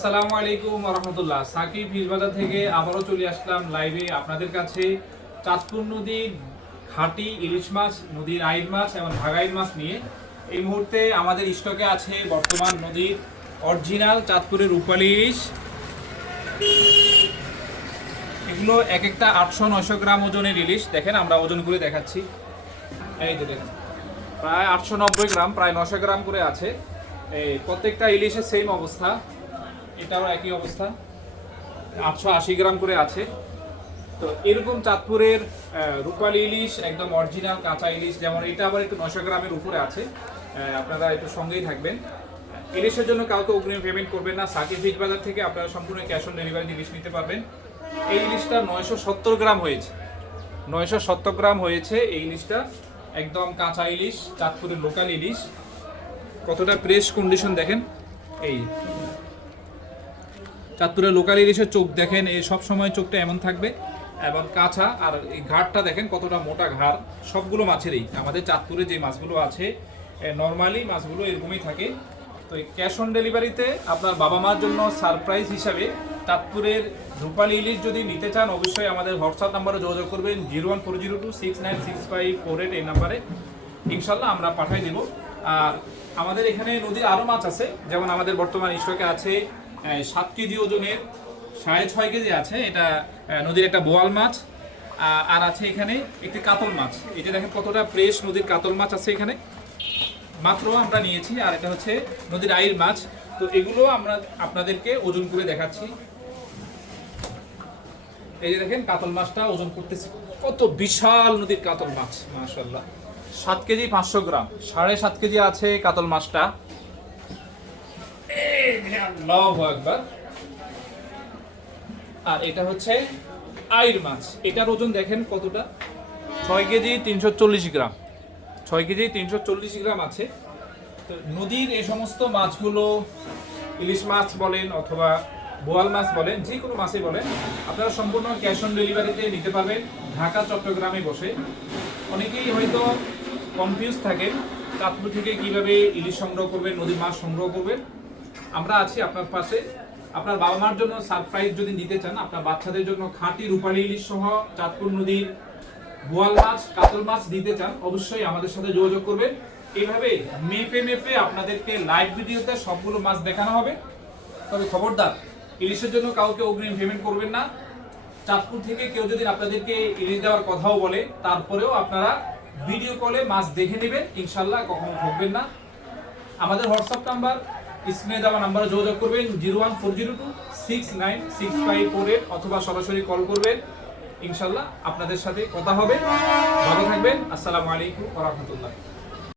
আসসালামু আলাইকুম ওয়া রাহমাতুল্লাহ। সাকিব ফিশ বাজার থেকে আবারও চলে আসলাম লাইভে আপনাদের কাছে চাঁদপুর নদীর খাঁটি ইলিশ মাছ, নদীর আইড় মাছ এবং ভাগাইড় মাছ নিয়ে। এই মুহূর্তে আমাদের স্টকে আছে বর্তমান নদীর অরিজিনাল চাঁদপুরের রূপালী ইলিশ। এগুলো এক একটা 800-900 গ্রাম ওজনের ইলিশ। দেখেন আমরা ওজন করে দেখাচ্ছি। এই যে দেখেন প্রায় 890 গ্রাম, প্রায় 900 গ্রাম করে আছে। এই প্রত্যেকটা ইলিশের সেম অবস্থা, এটাও একই অবস্থা, 880 গ্রাম করে আছে। তো এরকম চাঁদপুরের রূপালী ইলিশ একদম অরিজিনাল কাঁচা ইলিশ, যেমন এটা আবার একটু 900 গ্রামের উপরে আছে। আপনারা একটু সঙ্গেই থাকবেন। ইলিশের জন্য কাউকে অগ্রিম পেমেন্ট করবেন না। সাকিব ফিশ বাজার থেকে আপনারা সম্পূর্ণ ক্যাশ অন ডেলিভারি ইলিশ নিতে পারবেন। এই ইলিশটা 970 গ্রাম হয়েছে, 970 গ্রাম হয়েছে এই ইলিশটা। একদম কাঁচা ইলিশ, চাঁদপুরের লোকাল ইলিশ। কতটা ফ্রেশ কন্ডিশন দেখেন। এই চাঁদপুরের লোকাল ইলিশের চোখ দেখেন, এই সব সময় চোখটা এমন থাকবে এবং কাঁচা। আর এই ঘাড়টা দেখেন কতটা মোটা ঘাড়। সবগুলো মাছেরই, আমাদের চাঁদপুরে যে মাছগুলো আছে নর্মালি মাছগুলো এরকমই থাকে। তো এই ক্যাশ অন ডেলিভারিতে আপনার বাবা মার জন্য সারপ্রাইজ হিসাবে চাঁদপুরের রূপালী ইলিশ যদি নিতে চান, অবশ্যই আমাদের হোয়াটসঅ্যাপ নাম্বারে যোগাযোগ করবেন 01402696548 এই নাম্বারে। ইনশাল্লাহ আমরা পাঠিয়ে দেব। আর আমাদের এখানে নদীর আরও মাছ আছে, যেমন আমাদের বর্তমান স্টকে আছে 7 কেজি ওজনের 6.5 কেজি আছে, এটা নদীর একটা বোয়াল মাছ। আর আছে এখানে একটি কাতল মাছ। এটা দেখেন কতটা ফ্রেশ নদীর কাতল মাছ আছে এখানে, মাত্র আমরা নিয়েছি। আর এটা হচ্ছে নদীর আইড় মাছ। তো এগুলো আমরা আপনাদেরকে ওজন করে দেখাচ্ছি। এই যে দেখেন কাতল মাছটা ওজন করতেছি, কত বিশাল নদীর কাতল মাছ, মাশাআল্লাহ। 7 কেজি 500 গ্রাম, 7.5 কেজি আছে কাতল মাছটা। আল্লাহু আকবার। আর এটা হচ্ছে আইড় মাছ, এটার ওজন দেখেন কতটা, 6 কেজি 340 গ্রাম, 6 কেজি 340 গ্রাম আছে। তো নদীর এই সমস্ত মাছগুলো, ইলিশ মাছ বলেন অথবা বোয়াল মাছ বলেন, যে কোনো মাছই বলেন, আপনারা সম্পূর্ণ ক্যাশ অন ডেলিভারিতে নিতে পারবেন ঢাকা চট্টগ্রামে বসে। অনেকেই হয়তো কনফিউজ থাকেন চাঁদপুর থেকে কিভাবে ইলিশ সংগ্রহ করবেন, নদীর মাছ সংগ্রহ করবেন। আমরা আছি আপনার পাশে। আপনার বাবা মার জন্য সারপ্রাইজ যদি দিতে চান, আপনার বাচ্চাদের জন্য খাঁটি রূপালী ইলিশ সহ চাঁদপুর নদীর বোয়াল মাছ, কাতল মাছ দিতে চান, অবশ্যই আমাদের সাথে যোগাযোগ করবেন। এইভাবে মেপে মেপে আপনাদেরকে লাইভ ভিডিওতে সবগুলো মাছ দেখানো হবে। তবে খবরদার, ইলিশের জন্য কাউকে অগ্রিম পেমেন্ট করবেন না। চাঁদপুর থেকে কেউ যদি আপনাদেরকে ইলিশ দেওয়ার কথাও বলে, তারপরেও আপনারা ভিডিও কলে মাছ দেখে নেবেন, ইনশাল্লাহ কখনো ঠকবেন না। আমাদের হোয়াটসঅ্যাপ নাম্বার স্ক্রিনে দেওয়া নাম্বারে যোগাযোগ করবেন 01402696548, অথবা সরাসরি কল করবেন। ইনশাল্লাহ আপনাদের সাথে কথা হবে। ভালো থাকবেন। আসসালামু আলাইকুম ওয়া রাহমাতুল্লাহ।